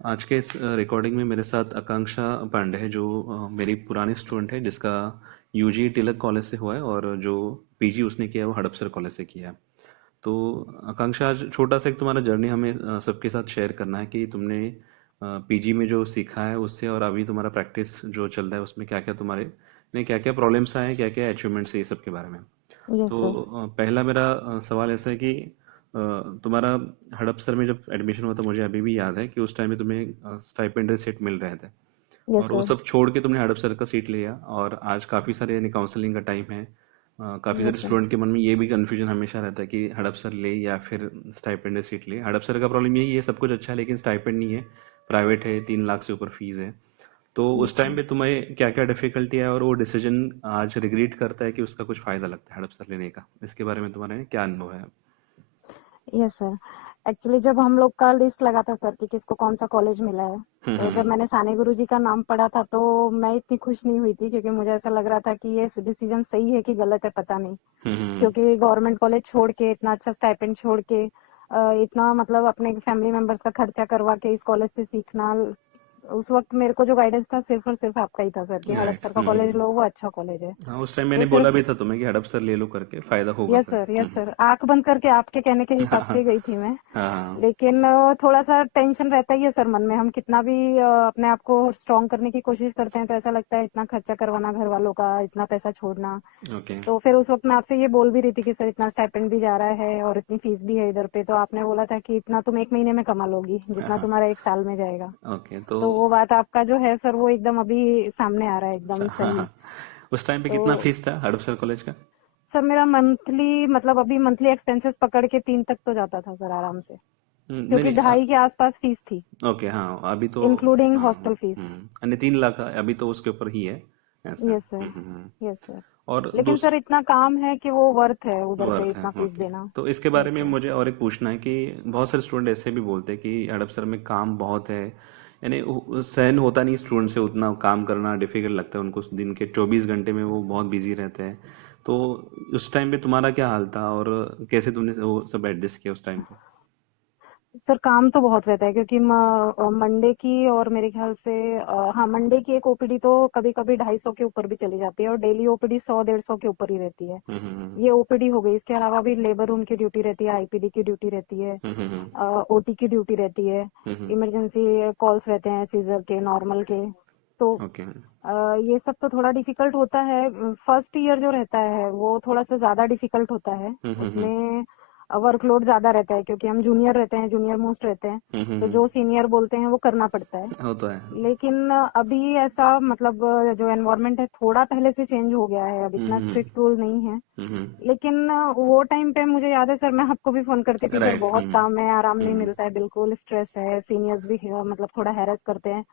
आज के इस रिकॉर्डिंग में मेरे साथ आकांक्षा पांडे है जो मेरी पुरानी स्टूडेंट है जिसका यूजी तिलक कॉलेज से हुआ है और जो पीजी उसने किया है वो हड़पसर कॉलेज से किया है। तो आकांक्षा आज छोटा सा एक तुम्हारा जर्नी हमें सबके साथ शेयर करना है कि तुमने पीजी में जो सीखा है उससे और अभी तुम्हारा प्रैक्टिस जो चल रहा है उसमें क्या क्या तुम्हारे में क्या क्या प्रॉब्लम्स आए हैं क्या क्या अचीवमेंट्स है ये सब के बारे में। यस तो सर। पहला मेरा सवाल ऐसा है कि तुम्हारा हड़पसर में जब एडमिशन हुआ था मुझे अभी भी याद है कि उस टाइम में तुम्हें स्टाइपेंडरी सीट मिल रहे थे यस और वो सर। सब छोड़ के तुमने हड़पसर का सीट लिया और आज काफ़ी सारे यानी काउंसलिंग का टाइम है। काफ़ी सारे यस सर। स्टूडेंट के मन में ये भी कन्फ्यूजन हमेशा रहता है कि हड़पसर ले या फिर स्टाइपेंडरी सीट ले। हड़पसर का प्रॉब्लम यही है सब कुछ अच्छा है लेकिन स्टाइपेंड नहीं है, प्राइवेट है, 3 लाख से ऊपर फीस है। तो उस यस टाइम सर। पे तुम्हें क्या क्या डिफिकल्टी है और वो डिसीजन आज रिग्रेट करता है कि उसका कुछ फायदा लगता है हड़पसर लेने का, इसके बारे में तुम्हारे क्या अनुभव है? Yes sir. एक्चुअली जब हम लोग का लिस्ट लगा था सर कि किसको कौन सा कॉलेज मिला है, तो जब हम्म। मैंने साने गुरुजी का नाम पढ़ा था तो मैं इतनी खुश नहीं हुई थी, क्योंकि मुझे ऐसा लग रहा था कि ये डिसीजन सही है कि गलत है, पता नहीं। हम्म। क्योंकि गवर्नमेंट कॉलेज छोड़ के, इतना अच्छा स्टाइपेंड छोड़ के, इतना मतलब अपने फैमिली मेंबर्स का खर्चा करवा के इस कॉलेज से सीखना, उस वक्त मेरे को जो गाइडेंस था सिर्फ और सिर्फ आपका ही था सर, कि राइट। हड़पसर का कॉलेज लो, वो अच्छा कॉलेज है। हाँ, उस टाइम तो मैंने बोला सिर्फ भी था तुम्हें कि हड़पसर ले लो करके फायदा होगा यस तुम्हें। सर, यस सर, आंख बंद करके आपके कहने के हाँ हिसाब हाँ। से गई थी मैं। हाँ लेकिन थोड़ा सा टेंशन रहता ही है सर मन में, हम कितना भी अपने आप को स्ट्रांग करने की कोशिश करते हैं तो ऐसा लगता है इतना खर्चा करवाना घर वालों का, इतना पैसा छोड़ना। ओके। तो फिर उस वक्त मैं आपसे ये बोल भी रही थी कि सर इतना स्टाइपेंड भी जा रहा है और इतनी फीस भी है इधर पे, तो आपने बोला था कि इतना तुम एक महीने में कमा लोगी जितना हाँ। तुम्हारा एक साल में जाएगा। ओके तो तो वो बात आपका जो है सर, वो एकदम अभी सामने आ रहा है, एकदम हाँ सही। हाँ, उस टाइम पे तो कितना फीस था हड़पसर कॉलेज का? सर मेरा मंथली, मतलब अभी मंथली एक्सपेंसेस पकड़ के 3 तक तो जाता था सर आराम से, नहीं क्योंकि नहीं 2.5 के आसपास फीस थी, ओके हाँ अभी तो। इंक्लूडिंग हाँ। Hostel fees. अन्य 3 लाख अभी तो उसके ऊपर ही है ऐसा। Yes sir. Hmm. Yes sir. और लेकिन सर इतना काम है कि वो वर्थ है उधर पे वर्थ है। इतना फीस ओके। देना। तो इसके बारे यस में सर। मुझे और एक पूछना है कि बहुत सारे स्टूडेंट ऐसे भी बोलते हैं कि हड़पसर में काम बहुत है, यानी सहन होता नहीं स्टूडेंट से, उतना काम करना डिफिकल्ट लगता है उनको, दिन के 24 घंटे में वो बहुत बिजी रहते हैं। तो उस टाइम पे तुम्हारा क्या हाल था और कैसे तुमने वो सब एडजस्ट किया उस टाइम पे? सर काम तो बहुत रहता है, क्योंकि मंडे की और मेरे ख्याल से हाँ, मंडे की एक ओपीडी तो कभी कभी 250 के ऊपर भी चली जाती है, और डेली ओपीडी 100-150 के ऊपर ही रहती है। हम्म। ये ओपीडी हो गई, इसके अलावा भी लेबर रूम की ड्यूटी रहती है, आईपीडी की ड्यूटी रहती है, हम्म। ओटी की ड्यूटी रहती है, इमरजेंसी कॉल्स रहते हैं, सीजर के, नॉर्मल के। तो ओके। ये सब तो थोड़ा डिफिकल्ट होता है। फर्स्ट ईयर जो रहता है वो थोड़ा सा ज्यादा डिफिकल्ट होता है। हम्म। उसमें वर्कलोड ज्यादा रहता है, क्योंकि हम जूनियर रहते हैं, जूनियर मोस्ट रहते हैं। तो हम्म। जो सीनियर बोलते हैं वो करना पड़ता है। होता है। लेकिन अभी ऐसा, मतलब जो एनवायरनमेंट है थोड़ा पहले से चेंज हो गया है, अब इतना स्ट्रिक्ट रूल नहीं है। लेकिन वो टाइम पे मुझे याद है सर, मैं आपको भी फोन करती थी, सर राइट। बहुत काम है, आराम नहीं हम्म। मिलता है, बिल्कुल स्ट्रेस है, सीनियर्स भी मतलब थोड़ा हैरेस करते हैं।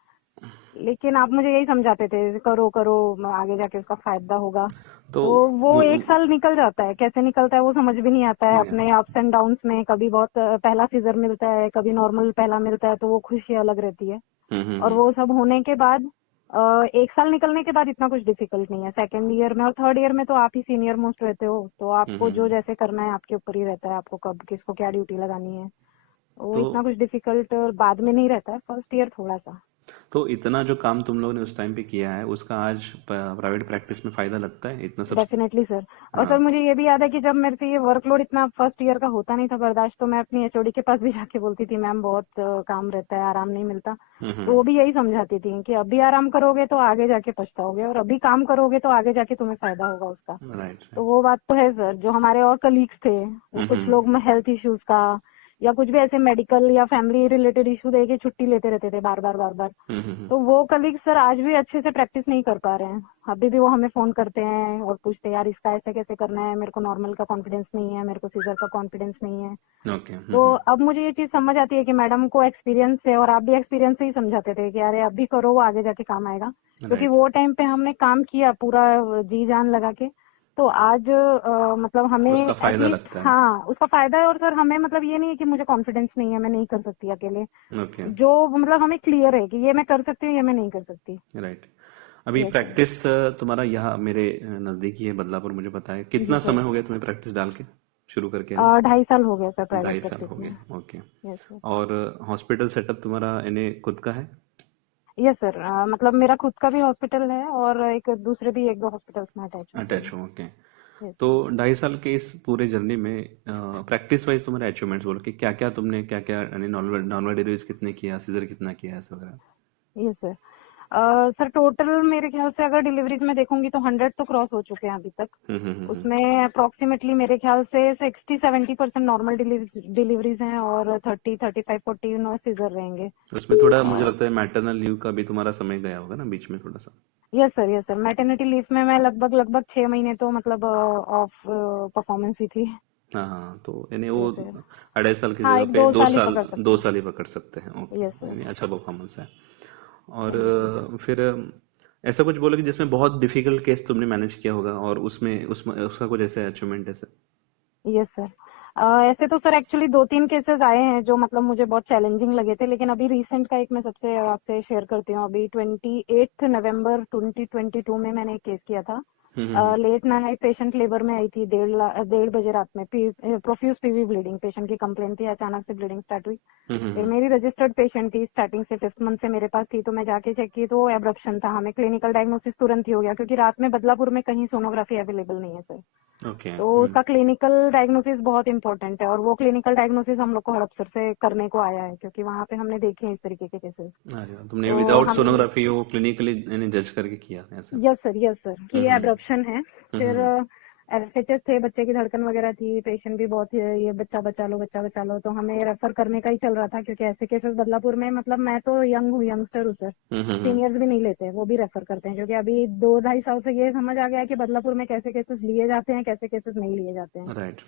लेकिन आप मुझे यही समझाते थे, करो करो, आगे जाके उसका फायदा होगा। तो तो वो मु- एक साल निकल जाता है, कैसे निकलता है वो समझ भी नहीं आता है, नहीं, अपने अप्स एंड डाउन्स में। कभी बहुत पहला सीजर मिलता है, कभी नॉर्मल पहला मिलता है, तो वो खुशी अलग रहती है। और हम्म। वो सब होने के बाद एक साल निकलने के बाद इतना कुछ डिफिकल्ट नहीं है। सेकेंड ईयर में और थर्ड ईयर में तो आप ही सीनियर मोस्ट रहते हो, तो आपको जो हम्म। जैसे करना है आपके ऊपर ही रहता है, आपको कब किसको क्या ड्यूटी लगानी है। वो तो इतना कुछ डिफिकल्ट बाद में नहीं रहता है, फर्स्ट ईयर थोड़ा सा। तो इतना जो काम तुम लोगों ने उस टाइम पे किया है उसका आज प्राइवेट प्रैक्टिस में फायदा लगता है इतना सब? Definitely sir. और हाँ। सर मुझे ये भी याद है कि जब मेरे से ये वर्कलोड इतना फर्स्ट ईयर का होता नहीं था बर्दाश्त, तो मैं अपनी एचओडी के पास भी जाके बोलती थी, मैम बहुत काम रहता है, आराम नहीं मिलता। तो वो भी यही समझाती थी कि अभी आराम करोगे तो आगे जाके पछताओगे, और अभी काम करोगे तो आगे जाके तुम्हें फायदा होगा उसका। राइट तो राइट। वो बात तो है सर। जो हमारे और कलीग्स थे, वो कुछ हम्म। लोग में हेल्थ इश्यूज का या कुछ भी ऐसे मेडिकल या फैमिली रिलेटेड इशू दे के छुट्टी लेते रहते थे बार बार बार बार। हम्म। तो वो कलीग सर आज भी अच्छे से प्रैक्टिस नहीं कर पा रहे हैं। अभी भी वो हमें फोन करते हैं और पूछते हैं, यार इसका ऐसे कैसे करना है, मेरे को नॉर्मल का कॉन्फिडेंस नहीं है, मेरे को सीजर का कॉन्फिडेंस नहीं है। ओके। तो अब मुझे ये चीज समझ आती है कि मैडम को एक्सपीरियंस है, और आप भी एक्सपीरियंस से ही समझाते थे कि अरे अभी करो, वो आगे जाके काम आएगा। क्योंकि राइट। वो टाइम पे हमने काम किया पूरा जी जान लगा के। तो आज मतलब हमें उसका फायदा एटलीस्ट, लगता है। हाँ, उसका फायदा है। और सर हमें मतलब ये नहीं है कि मुझे कॉन्फिडेंस नहीं है, मैं नहीं कर सकती अकेले। ओके। जो मतलब हमें क्लियर है कि ये मैं कर सकती हूँ, ये मैं नहीं कर सकती। राइट। अभी यस सर। प्रैक्टिस तुम्हारा यहाँ मेरे नज़दीकी है बदलापुर, मुझे पता है। जी कितना सर। समय हो गया तुम्हें प्रैक्टिस डाल के? शुरू करके यानी? 2.5 साल हो गया सर प्राइवेट 2.5 साल प्रैक्टिस हो में। गए, ओके। Yes sir. और हॉस्पिटल सेटअप तुम्हारा यानी खुद का है? यस सर, मतलब मेरा खुद का भी हॉस्पिटल है और एक दूसरे भी एक दो हॉस्पिटल्स में अटैच हूँ अटैच सर। हो, ओके। यस तो सर। 2.5 साल के इस पूरे जर्नी में प्रैक्टिस वाइज तुम्हारे अचीवमेंट्स बोलो कि क्या क्या तुमने, क्या क्या यानी नॉर्मल नॉर्मल डिलीवरीज कितने किया, सीजर कितना किया, ऐसा वगैरह। Yes sir. सर टोटल मेरे ख्याल से अगर डिलीवरीज में देखूंगी तो 100 तो क्रॉस हो चुके हैं अभी तक। हम्म। उसमें अप्रोक्सीमेटली मेरे ख्याल से 60-70% नॉर्मल डिलीवरीज हैं और 30-35-40 सीजर रहेंगे। उसमें थोड़ा मुझे और लगता है मैटरनल लीव का भी तुम्हारा समय गया होगा ना बीच में थोड़ा सा। Yes sir, yes sir, maternity leave में मैं लगभग लगभग 6 महीने तो मतलब ऑफ परफॉर्मेंस ही थी। हाँ हाँ, तो यानी वो यस सर। 2.5 साल की हाँ, जगह एक पे दो दो साल ही साल पकड़ सकते 2 साल ही पकड़ सकते हैं, हैं। Yes okay, sir. यानी अच्छा परफॉर्मेंस है। और थैंक यू सर। फिर ऐसा कुछ बोलो कि जिसमें बहुत डिफिकल्ट केस तुमने मैनेज किया होगा और उसमें उसका कुछ ऐसे अचीवमेंट ऐसे। Yes sir. ऐसे तो सर एक्चुअली 2-3 केसेस आए हैं जो मतलब मुझे बहुत चैलेंजिंग लगे थे, लेकिन अभी रिसेंट का एक मैं सबसे आपसे शेयर करती हूँ। अभी 28 नवंबर 2022 में मैंने एक केस किया था। हम्म। लेट नाइट पेशेंट लेबर में आई थी 1:30 बजे रात में। प्रोफ्यूज पीवी ब्लीडिंग पेशेंट की कंप्लेंट थी, अचानक से ब्लीडिंग स्टार्ट हुई। फिर हम्म। मेरी रजिस्टर्ड पेशेंट थी, स्टार्टिंग से 5th मंथ से मेरे पास थी, तो मैं जाके चेक की तो एब्रप्शन था। हमें क्लिनिकल डायग्नोसिस तुरंत ही हो गया क्योंकि रात में बदलापुर में कहीं सोनोग्राफी अवेलेबल नहीं है सर। ओके। तो उसका क्लिनिकल डायग्नोसिस बहुत इंपॉर्टेंट है और वो क्लिनिकल डायग्नोसिस हम लोग को हड़पसर से करने को आया है क्योंकि वहां पे हमने देखे हैं इस तरीके के केसेस। अरे वाह, तुमने तो विदाउट हम सोनोग्राफी वो क्लिनिकली यानी जज करके किया ऐसा? यस सर कि ये हम्म एब्रप्शन है। फिर हम्म। एफएचएस थे, बच्चे की धड़कन वगैरह थी, पेशेंट भी बहुत ये बच्चा बचा लो बच्चा बचा लो, तो हमें रेफर करने का ही चल रहा था क्योंकि ऐसे केसेस बदलापुर में, मतलब मैं तो यंग हूँ, यंगस्टर हूँ सर, हम्म। सीनियर्स भी नहीं लेते, वो भी रेफर करते हैं क्योंकि अभी 2-2.5 साल से ये समझ आ गया है कि बदलापुर में कैसे केसेस लिए जाते हैं, कैसे केसेस नहीं लिए जाते हैं। राइट।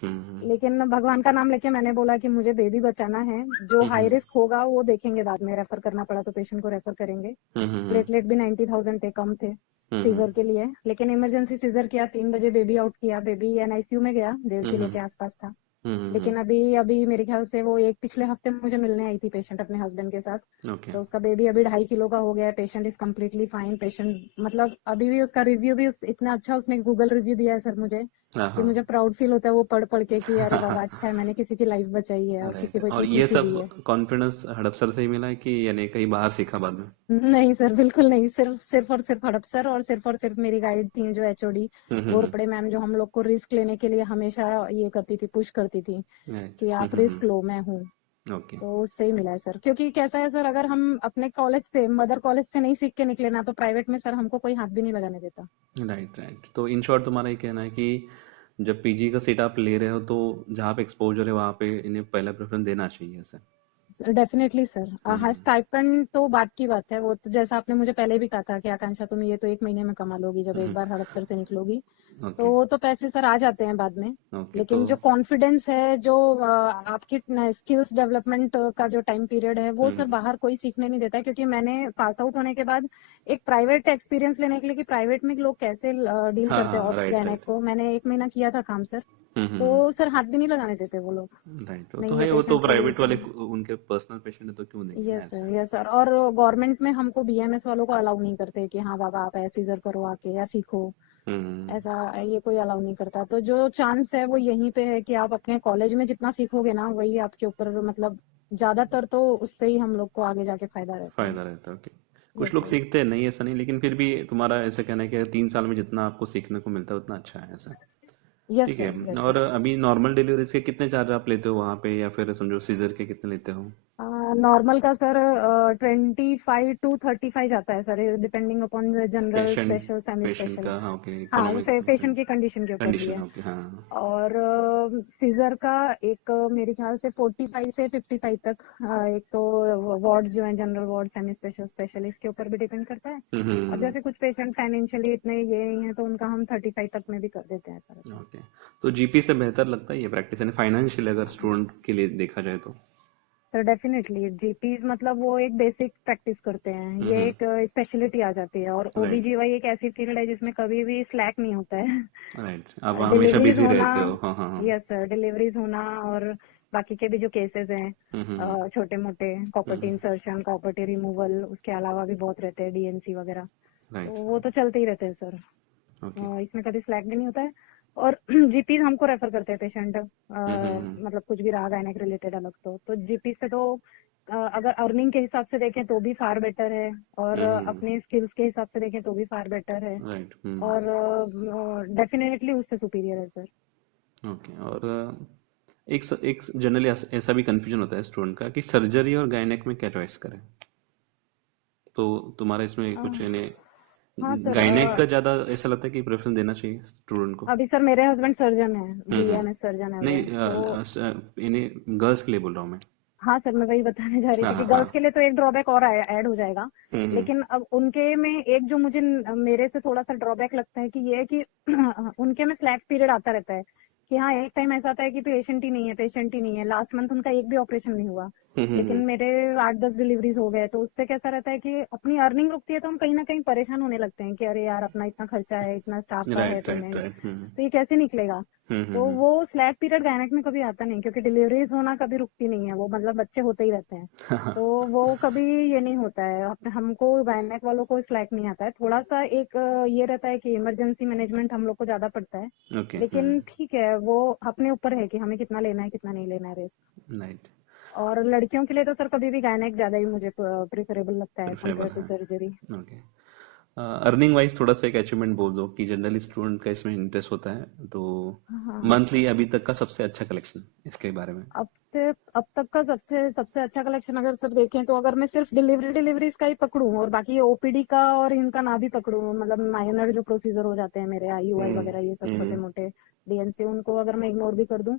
लेकिन भगवान का नाम लेके मैंने बोला कि मुझे बेबी बचाना है, जो हाई रिस्क होगा वो देखेंगे बाद में, रेफर करना पड़ा तो पेशेंट को रेफर करेंगे। हम्म। प्लेटलेट भी 90,000 थे, कम थे हम्म। सीजर के लिए, लेकिन इमरजेंसी सीजर किया, 3 बजे बेबी आउट किया, बेबी एनआईसीयू में गया, 1.5 किलो के आसपास था। हम्म। लेकिन अभी अभी मेरे ख्याल से वो एक पिछले हफ्ते मुझे मिलने आई थी पेशेंट अपने हस्बैंड के साथ। ओके। तो उसका बेबी अभी 2.5 किलो का हो गया है, patient is completely fine. Patient मतलब अभी भी उसका रिव्यू भी इतना अच्छा उसने गूगल रिव्यू दिया है सर मुझे, हाँ कि हाँ। मुझे प्राउड फील होता है वो पढ़ पढ़ के कि अरे बाबा अच्छा है मैंने किसी की लाइफ बचाई है और राइट। किसी को और इतनी ये खुशी सब दी है। कॉन्फिडेंस हड़पसर से ही मिला है कि यानी कहीं बाहर सीखा बाद में? नहीं सर, बिल्कुल नहीं, सिर्फ सिर्फ और सिर्फ हड़प सर और सिर्फ मेरी गाइड थी जो एचओडी हम्म। घोरपड़े मैम, जो हम लोग को रिस्क लेने के लिए हमेशा ये करती थी, पुश करती थी राइट। कि आप रिस्क लो, मैं हूँ। ओके। तो उससे ही मिला है सर, क्योंकि कैसा है सर, अगर हम अपने कॉलेज से, मदर कॉलेज से नहीं सीख के निकले ना, तो प्राइवेट में सर हमको कोई हाथ भी नहीं लगाने देता। राइट राइट, तो इन शॉर्ट तुम्हारा ये कहना है कि जब पीजी का सीट आप ले रहे हो तो जहाँ पे एक्सपोजर है वहाँ पे इन्हें पहला प्रेफरेंस देना चाहिए ऐसे? Definitely sir. हाँ, हम्म स्टाइपेंड तो बात की बात है, वो तो जैसा आपने मुझे पहले भी कहा था कि आकांक्षा तुम ये तो 1 महीने में कमा लोगी जब एक हम्म। बार हड़पसर से निकलोगी। तो ओके। वो तो पैसे सर आ जाते हैं बाद में। ओके, तो लेकिन जो कॉन्फिडेंस है, जो आपकी स्किल्स डेवलपमेंट का जो टाइम पीरियड है, वो सर हम्म। बाहर कोई सीखने नहीं देता है। क्योंकि मैंने पास आउट होने के बाद एक प्राइवेट एक्सपीरियंस लेने के लिए कि प्राइवेट में लोग कैसे डील हाँ करते हैं हाँ, ऑप्स राइट गायनेक राइट। को, मैंने 1 महीना किया था काम सर। तो हम्म। सर हाथ भी नहीं लगाने देते वो लोग। राइट, वो तो नहीं ये है, वो तो पेशेंट को ये प्राइवेट वाले करो। उनके पर्सनल पेशेंट है तो क्यों देंगे ना यस ऐसे। Sir, yes sir. और गवर्नमेंट में हमको बीएमएस वालों को अलाउ नहीं करते कि हाँ बाबा आप ऐसी सीजर करो आके या सीखो, हम्म। ऐसा ये कोई अलाउ नहीं करता। तो जो चांस है वो यहीं पे है कि आप अपने कॉलेज में जितना सीखोगे ना, वही आपके ऊपर, मतलब ज्यादातर तो उससे ही हम लोग को आगे जाके फायदा रहता है। फायदा रहता है, ओके। कुछ यस लोग सर, यस सीखते हैं नहीं, ऐसा नहीं, लेकिन फिर भी तुम्हारा ऐसा कहना है कि 3 साल में जितना आपको सीखने को मिलता है उतना अच्छा है ऐसा? यस ठीक है। सर, यस और सर। अभी नॉर्मल डिलीवरीज के कितने चार्ज आप लेते हो वहाँ पे, या फिर समझो सीजर के कितने लेते हो? नॉर्मल का सर 25 to 35 जाता है sir, depending upon general, patient special, semi patient special. का, हाँ, ओके, हाँ, इकोनॉमिक पेशेंट की कंडीशन के ऊपर भी कंडीशन, है। ओके, हाँ। और सीजर का एक मेरे ख्याल से 45 से 55 तक। एक तो वार्ड्स जो है, general ward, semi special, specialist के ऊपर भी डिपेंड करता है। और हम्म। जैसे कुछ पेशेंट फाइनेंशियली इतने ये नहीं है तो उनका हम 35 तक में भी कर देते हैं सर ऐसा। ओके, तो जीपी से बेहतर लगता है ये प्रैक्टिस यानी फाइनेंशियल अगर स्टूडेंट के लिए देखा जाए तो? सर डेफिनेटली जीपीज मतलब वो एक बेसिक प्रैक्टिस करते हैं, ये एक स्पेशलिटी आ जाती है। और राइट ओबीजीवाई एक ऐसी फील्ड है जिसमें कभी भी स्लैक नहीं होता है। राइट, आप हमेशा डिलीवरीज बिजी होना, रहते हो, हाँ हाँ हाँ। यस सर, डिलीवरीज होना और बाकी के भी जो केसेस हम्म। हैं छोटे मोटे, कॉपर्टी हम्म। इंसर्शन, कॉपर्टी रिमूवल, उसके अलावा भी बहुत रहते हैं, डीएनसी वगैरह। तो राइट। वो तो चलते ही रहते हैं सर। ओके। इसमें कभी स्लैक भी नहीं होता है। और जीपीज हमको रेफर करते हैं पेशेंट, हम्म। मतलब कुछ भी रहा गायनेक रिलेटेड अलग तो जीपी से तो अगर अर्निंग के हिसाब से देखें तो भी फार बेटर है, और हम्म। अपने स्किल्स के हिसाब से देखें तो भी फार बेटर है, राइट। और डेफिनेटली उससे सुपीरियर है सर। ओके। और एक जनरली ऐसा भी कंफ्यूजन होता है स्टूडेंट का कि सर्जरी और गायनेक में क्या चॉइस करें। तो तुम्हारा इसमें अ, कुछ यानी हाँ सर, गायनेक का ज्यादा ऐसा लगता है कि प्रेफरेंस देना चाहिए स्टूडेंट को। अभी सर मेरे हस्बैंड सर्जन है, बीएमएस हम्म। सर्जन है वो नहीं, तो। इन्हें गर्ल्स के लिए बोल रहा हूँ मैं। हाँ सर, मैं वही बताने जा रही हाँ थी कि हाँ हाँ। गर्ल्स के लिए तो एक ड्रॉबैक और ऐड हो जाएगा। हम्म। लेकिन अब उनके में एक जो मुझे मेरे से थोड़ा सा ड्रॉबैक लगता है कि ये है कि उनके में स्लैक पीरियड आता रहता है, कि हाँ एक टाइम ऐसा आता है कि पेशेंट ही नहीं है, पेशेंट ही नहीं है। लास्ट मंथ उनका एक भी ऑपरेशन नहीं हुआ, लेकिन मेरे 8-10 डिलीवरीज हो गए, तो उससे कैसा रहता है कि अपनी अर्निंग रुकती है तो हम कहीं ना कहीं परेशान होने लगते हैं कि अरे यार अपना इतना खर्चा है, इतना स्टाफ का है राइट राइट पेमेंट, राइट। तो ये कैसे निकलेगा। तो हम्म। वो स्लैक पीरियड गायनेक में कभी आता नहीं, क्योंकि डिलीवरीज होना कभी रुकती नहीं है, वो मतलब बच्चे होते ही रहते हैं। तो वो कभी ये नहीं होता है, हमको गायनेक वालों को स्लैक नहीं आता है। थोड़ा सा एक ये रहता है कि इमरजेंसी मैनेजमेंट हम लोग को ज्यादा पड़ता है, ओके। लेकिन ठीक है, वो अपने ऊपर है कि हमें कितना लेना है कितना नहीं लेना है रिस्क। राइट। और लड़कियों के लिए तो सर कभी भी गायनेक ज्यादा ही मुझे प्रिफरेबल लगता है प्रेफरेबल कंपेयर टू है। सर्जरी। ओके। अर्निंग वाइज थोड़ा सा एक अचीवमेंट बोल दो कि जनरली स्टूडेंट का इसमें इंटरेस्ट होता है तो हाँ, मंथली अभी तक का सबसे अच्छा कलेक्शन इसके बारे में। अब तक का सबसे सबसे अच्छा कलेक्शन अगर सर देखें तो, अगर मैं सिर्फ डिलीवरीज का ही पकड़ूं और बाकी ओपीडी का और इनका ना भी पकड़ूं, मतलब माइनर जो प्रोसीजर हो जाते हैं मेरे आईयूआई हम्म वगैरह ये सब छोटे हम्म। मोटे डीएनसी, उनको अगर मैं इग्नोर भी कर दूं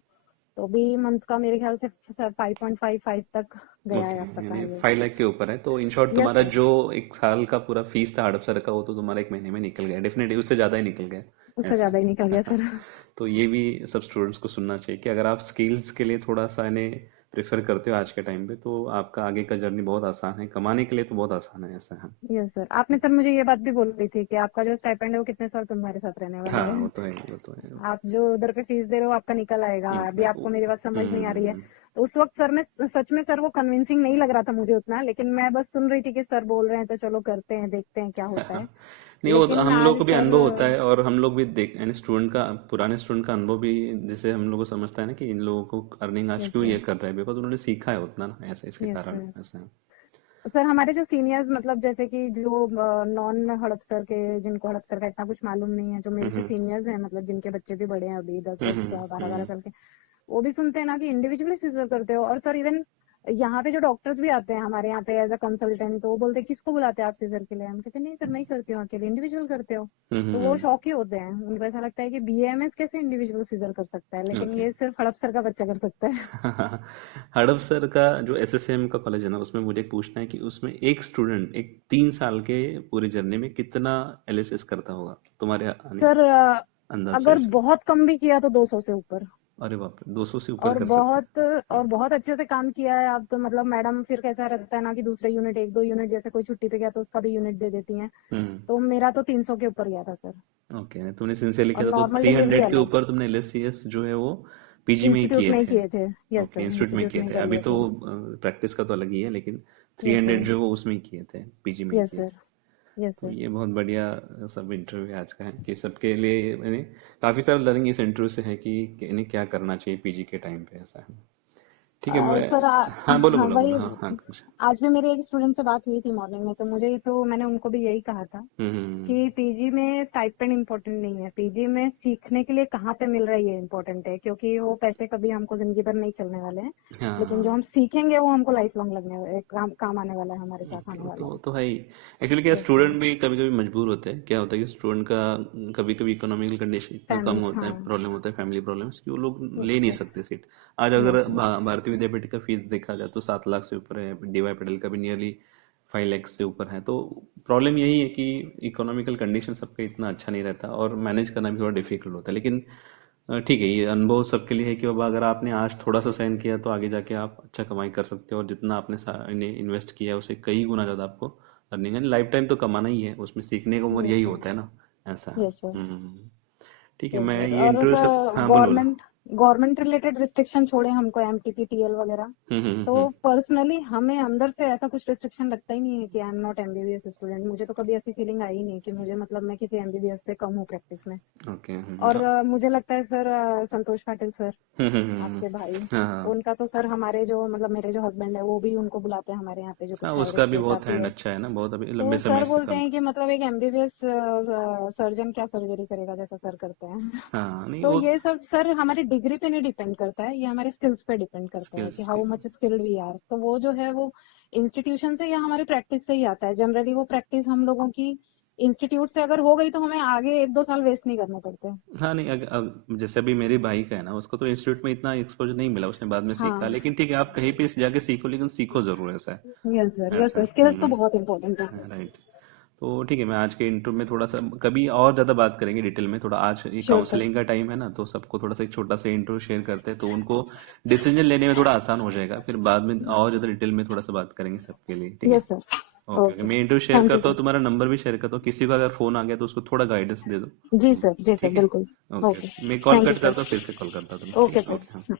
तो भी मंथ का मेरे ख्याल से 5.55 तक गया ओके। है अब तक का यानी हाईएस्ट। 5 लाख के ऊपर है तो इन शॉर्ट यस तुम्हारा सर, जो एक साल का पूरा फीस था हड़प सर का वो तो तुम्हारा एक महीने में निकल गया डेफिनेटली उससे ज्यादा ही निकल गया। उससे ऐसा ज्यादा ही निकल गया है। सर। तो ये भी सब स्टूडेंट्स को सुनना चाहिए कि अगर आप स्किल्स के लिए थोड़ा सा इन्हें प्रेफर करते हो आज के टाइम पे तो आपका आगे का जर्नी बहुत आसान है, कमाने के लिए तो बहुत आसान है ऐसा है। यस सर, आपने सर मुझे ये बात भी बोली थी कि आपका जो स्टाइपेंड है वो कितने साल तुम्हारे साथ रहने वाला हाँ है। वो तो है वो तो है। आप जो उधर पे फीस दे रहे हो आपका निकल आएगा, अभी आपको मेरी बात समझ नहीं आ रही है। हम्म। तो उस वक्त सर में सच में सर वो कन्विंसिंग नहीं लग रहा था मुझे उतना, लेकिन मैं बस सुन रही थी कि सर बोल रहे हैं तो चलो करते हैं, देखते हैं क्या होता है। नहीं वो तो लेकिन हम लोग आज को भी सर, अनुभव होता है और हम लोग भी देख यानी स्टूडेंट का पुराने स्टूडेंट का अनुभव भी जैसे हम लोग को समझता है ना कि इन लोगों को अर्निंग आज यस क्यों ये सर, कर रहा है बिकॉज उन्होंने सीखा है उतना ना ऐसे इसके यस कारण सर। ऐसा है। सर हमारे जो सीनियर्स, मतलब जैसे कि जो नॉन हड़पसर के, जिनको हड़पसर का इतना कुछ मालूम नहीं है, जो मेरे से हम्म सीनियर्स हैं, मतलब जिनके बच्चे भी बड़े हैं अभी 10-10 हम्म 12-12 हम्म साल के, वो भी सुनते हैं ना कि इंडिविजुअली सीजर करते हो। और सर इवन यहाँ पे जो डॉक्टर्स भी आते हैं हमारे यहाँ पे एज अ कंसल्टेंट, तो वो बोलते हैं किसको बुलाते हैं आप सीजर के लिए, हम कहते हैं नहीं सर मैं ही करती हूँ अकेले, इंडिविजुअल करते हो। तो वो हम्म। शौक ही होते हैं, उनको ऐसा लगता है कि बीएमएस कैसे इंडिविजुअल सीजर कर सकता है, लेकिन ओके। ये सिर्फ हड़पसर का बच्चा कर सकता है। हड़प सर का जो एसएसएम का कॉलेज है ना उसमें मुझे पूछना है कि उसमें एक स्टूडेंट एक 3 साल के पूरी जर्नी में कितना एलएसएस करता होगा तुम्हारे आने सर अंदाज से अगर इसका। बहुत कम भी किया तो 200 से ऊपर, अरे बाप रे 200 से ऊपर और कर सकता बहुत है। और बहुत अच्छे से काम किया है। अब तो मतलब मैडम फिर कैसा रहता है ना कि दूसरे यूनिट, 1-2 यूनिट, जैसे कोई छुट्टी पे गया तो उसका भी यूनिट दे देती हैं। हम्म। तो मेरा तो 300 के ऊपर गया था सर, ओके तुमने सिंसियरली और किया था तो नॉर्मल थ्री डिलीवरी हंड्रेड के अलग। ऊपर तुमने एलएससीएस जो है वो पीजी में ही इंस्टीट्यूट किए में ही थे। किए थे। यस ओके सर, इंस्टीट्यूट में इंस्टीट्यूट किए में ही थे कर अभी लिए तो थे। प्रैक्टिस का तो अलग ही है लेकिन थ्री यस हंड्रेड सर, जो है वो उसमें ही किए थे पीजी में ही यस किए सर, थे। यस तो सर। ये बहुत बढ़िया सब इंटरव्यू आज का है कि सबके लिए मैंने काफ़ी सारा लर्निंग इस इंटरव्यू से है कि इन्हें क्या करना चाहिए पीजी के टाइम पे ऐसा है। ठीक है मैं। सर हाँ बोलो हाँ बोलो बोलो वही, हाँ हाँ कुछ। आज भी मेरे एक स्टूडेंट से बात हुई थी मॉर्निंग में, तो मुझे तो मैंने उनको भी यही कहा था हम्म। कि पीजी में स्टाइपेंड इम्पोर्टेंट नहीं है, पीजी में सीखने के लिए कहाँ पे मिल रहा है ये इम्पोर्टेंट है, क्योंकि वो पैसे कभी हमको जिंदगी भर नहीं चलने वाले हैं। लेकिन जो हाँ हम सीखेंगे वो हमको लाइफ लॉन्ग काम आने वाला है, हमारे साथ आने वाला है। वो तो है ही। एक्चुअली क्या यस सर। स्टूडेंट भी कभी कभी मजबूर होते हैं क्या होता है कि स्टूडेंट का कभी कभी इकोनॉमिकल कंडीशन इतना कम फैमिली, होता है हाँ। प्रॉब्लम होता है फैमिली प्रॉब्लम्स कि वो लोग यस ले नहीं सर, सकते सीट। आज अगर यस सर, भारतीय विद्यापीठ का फीस देखा जाए तो 7 लाख से ऊपर है, डीवाई पटेल का भी नियरली 5 लाख से ऊपर है। तो प्रॉब्लम यही है कि इकोनॉमिकल कंडीशन सबका इतना अच्छा नहीं रहता और मैनेज करना भी थोड़ा डिफिकल्ट होता है लेकिन ठीक है ये अनुभव सबके लिए है कि बाबा अगर आपने आज थोड़ा सा सहन किया तो आगे जाके आप अच्छा कमाई कर सकते हो और जितना आपने इन्वेस्ट किया है उसे कई गुना ज़्यादा आपको अर्निंग है लाइफ टाइम तो कमाना ही है उसमें सीखने का उम्र यस यही सर, होता है ना ऐसा है। यस सर, हम्म। ठीक है यस मैं सर। ये और इंटरव्यू से। सर हाँ बोलो बोलो। गवर्नमेंट गवर्नमेंट रिलेटेड रिस्ट्रिक्शन छोड़े हमको, एमटीपी टीएल वगैरह, तो हम्म। पर्सनली हमें अंदर से ऐसा कुछ रिस्ट्रिक्शन लगता ही नहीं है कि I am not MBBS student. मुझे तो कभी ऐसी फीलिंग आई ही नहीं कि मुझे मतलब मैं किसी एमबीबीएस से कम हूँ प्रैक्टिस में। ओके। और मुझे लगता है सर, संतोष पाटिल सर, हम्म। आपके भाई, हाँ उनका तो सर हमारे जो मतलब मेरे जो हस्बैंड है वो भी उनको बुलाते हैं हमारे यहाँ पे जो हाँ, कुछ हाई उसका रिस्क भी केस बहुत आती हैंड है। अच्छा है ना, बहुत अभी तो लंबे समय सर से बोलते काम। हैं कि मतलब एक एमबीबीएस सर्जन क्या सर्जरी करेगा जैसा सर करते हैं। हाँ नहीं तो वो ये सब सर हमारी डिग्री पे नहीं डिपेंड करता है, ये हमारे स्किल्स पे डिपेंड करता है कि स्किल्स हाउ के। Much skilled we are. तो वो जो है वो इंस्टीट्यूशन से या हमारी प्रैक्टिस से ही आता है। जनरली वो प्रैक्टिस हम लोगों की इंस्टीट्यूट से अगर हो गई तो हमें आगे 1-2 साल वेस्ट नहीं करने पड़ते। हाँ नहीं जैसे अभी मेरे भाई का है ना, उसको तो इंस्टीट्यूट में इतना एक्सपोजर नहीं मिला, उसने बाद में सीखा, हाँ, लेकिन ठीक है आप कहीं पे जाके सीखो, लेकिन सीखो जरूर, ऐसा है। यस ऐसा सर, है। स्किल्स तो बहुत इंपॉर्टेंट है। राइट। तो ठीक है, मैं आज के इंटरव्यू में थोड़ा सा कभी और ज़्यादा बात करेंगे डिटेल में, थोड़ा आज ये श्योर सर। काउंसलिंग का टाइम है ना, तो सबको थोड़ा सा एक छोटा सा इंटरव्यू शेयर करते हैं, तो उनको डिसीजन लेने में थोड़ा आसान हो जाएगा, फिर बाद में और ज़्यादा डिटेल में थोड़ा सा बात करेंगे सबके लिए, ठीक है। Yes sir. Okay okay, okay, मैं इंटरव्यू शेयर थैंक यू करता सर। हूँ, तुम्हारा नंबर भी शेयर करता हूँ, किसी का अगर फ़ोन आ गया तो उसको थोड़ा गाइडेंस दे दो जी तुम। सर, जी सर, ठीक है। बिल्कुल। ओके ओके, ओके, मैं call thank you cut sir. करता हूँ, फिर से कॉल करता हूँ तुम्हें, ठीक ओके है, ओके हाँ। सर।